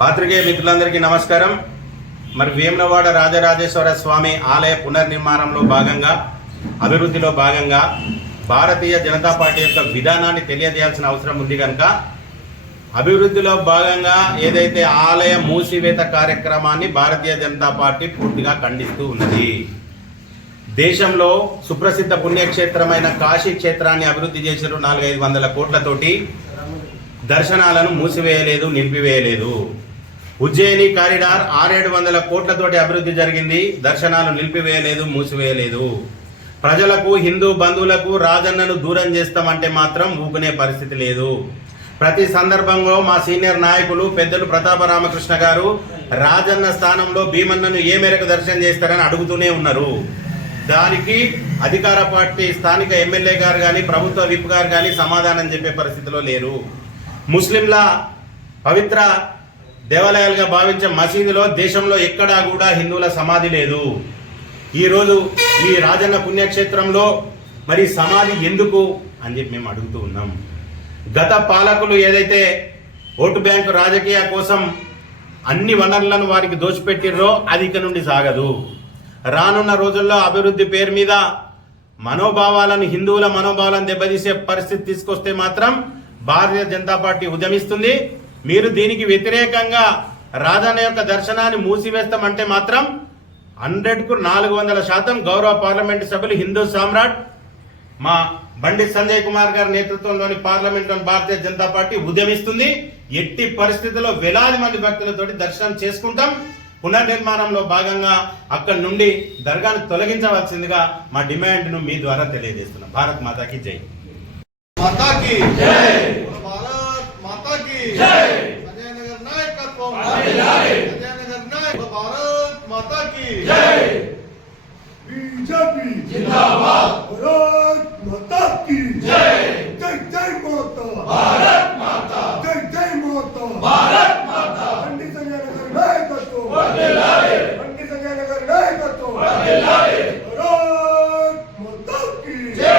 పాత్రికేయ మిత్రులందరికీ నమస్కారం. మరి వేములవాడ రాజరాజేశ్వర స్వామి ఆలయ పునర్నిర్మాణంలో భాగంగా అభివృద్ధిలో భాగంగా భారతీయ జనతా పార్టీ యొక్క విధానాన్ని తెలియజేయాల్సిన అవసరం ఉంది కనుక అభివృద్ధిలో భాగంగా ఏదైతే ఆలయ మూసివేత కార్యక్రమాన్ని భారతీయ జనతా పార్టీ పూర్తిగా ఖండిస్తూ ఉన్నది దేశంలో సుప్రసిద్ధ పుణ్యక్షేత్రమైన కాశీ క్షేత్రాన్ని అభివృద్ధి చేసిన నాలుగైదు వందల కోట్లతోటి దర్శనాలను మూసివేయలేదు నిలిపివేయలేదు. ఉజ్జయిని కారిడార్ ఆరేడు వందల కోట్లతోటి అభివృద్ధి జరిగింది. దర్శనాలు నిలిపివేయలేదు మూసివేయలేదు. ప్రజలకు హిందూ బంధువులకు రాజన్నను దూరం చేస్తామంటే మాత్రం ఊకునే పరిస్థితి లేదు. ప్రతి సందర్భంలో మా సీనియర్ నాయకులు పెద్దలు ప్రతాప రామకృష్ణ గారు రాజన్న స్థానంలో భీమన్నను ఏ మేరకు దర్శనం చేస్తారని అడుగుతూనే ఉన్నారు. దానికి అధికార పార్టీ స్థానిక ఎమ్మెల్యే గారు కానీ ప్రభుత్వ విప్ గారు కానీ సమాధానం చెప్పే పరిస్థితిలో లేరు. ముస్లింల పవిత్ర దేవాలయాలుగా భావించే మసీదులో దేశంలో ఎక్కడా కూడా హిందువుల సమాధి లేదు. ఈరోజు ఈ రాజన్న పుణ్యక్షేత్రంలో మరి సమాధి ఎందుకు అని చెప్పి మేము అడుగుతూ ఉన్నాం. గత పాలకులు ఏదైతే ఓటు బ్యాంకు రాజకీయ కోసం అన్ని వనరులను వారికి దోచిపెట్టిర్రో అది ఇక నుండి సాగదు. రానున్న రోజుల్లో అభివృద్ధి పేరు మీద మనోభావాలను హిందువుల మనోభావాలను దెబ్బతీసే పరిస్థితి తీసుకొస్తే మాత్రం భారతీయ జనతా పార్టీ ఉద్యమిస్తుంది. మీరు దీనికి వ్యతిరేకంగా రాధాన యొక్క దర్శనాన్ని మూసివేస్తామంటే మాత్రం హండ్రెడ్కు నాలుగు వందల శాతం గౌరవ పార్లమెంటు సభ్యులు హిందూ సామ్రాట్ మా బండి సంజయ్ కుమార్ గారి నేతృత్వంలోని పార్లమెంట్ భారతీయ జనతా పార్టీ ఉద్యమిస్తుంది. ఎట్టి పరిస్థితుల్లో వేలాది మంది భక్తులతోటి దర్శనం చేసుకుంటాం. పునర్నిర్మాణంలో భాగంగా అక్కడి నుండి దర్గాను తొలగించవలసిందిగా మా డిమాండ్ను మీ ద్వారా తెలియజేస్తున్నాం. భారత్ మాతాకి జై. మాతాకి జై. మాతాకి జై. బీజేపీ జిందాబాద్ భారత్ మాతా కి జై జై జై మాతా భారత్ మాతా జై జై మాతా భారత్ మాతా పండిత సంజయనగర్ నాయకత్వం వందనాలే పండిత సంజయనగర్ నాయకత్వం వందనాలే భారత్ మాతా కి జై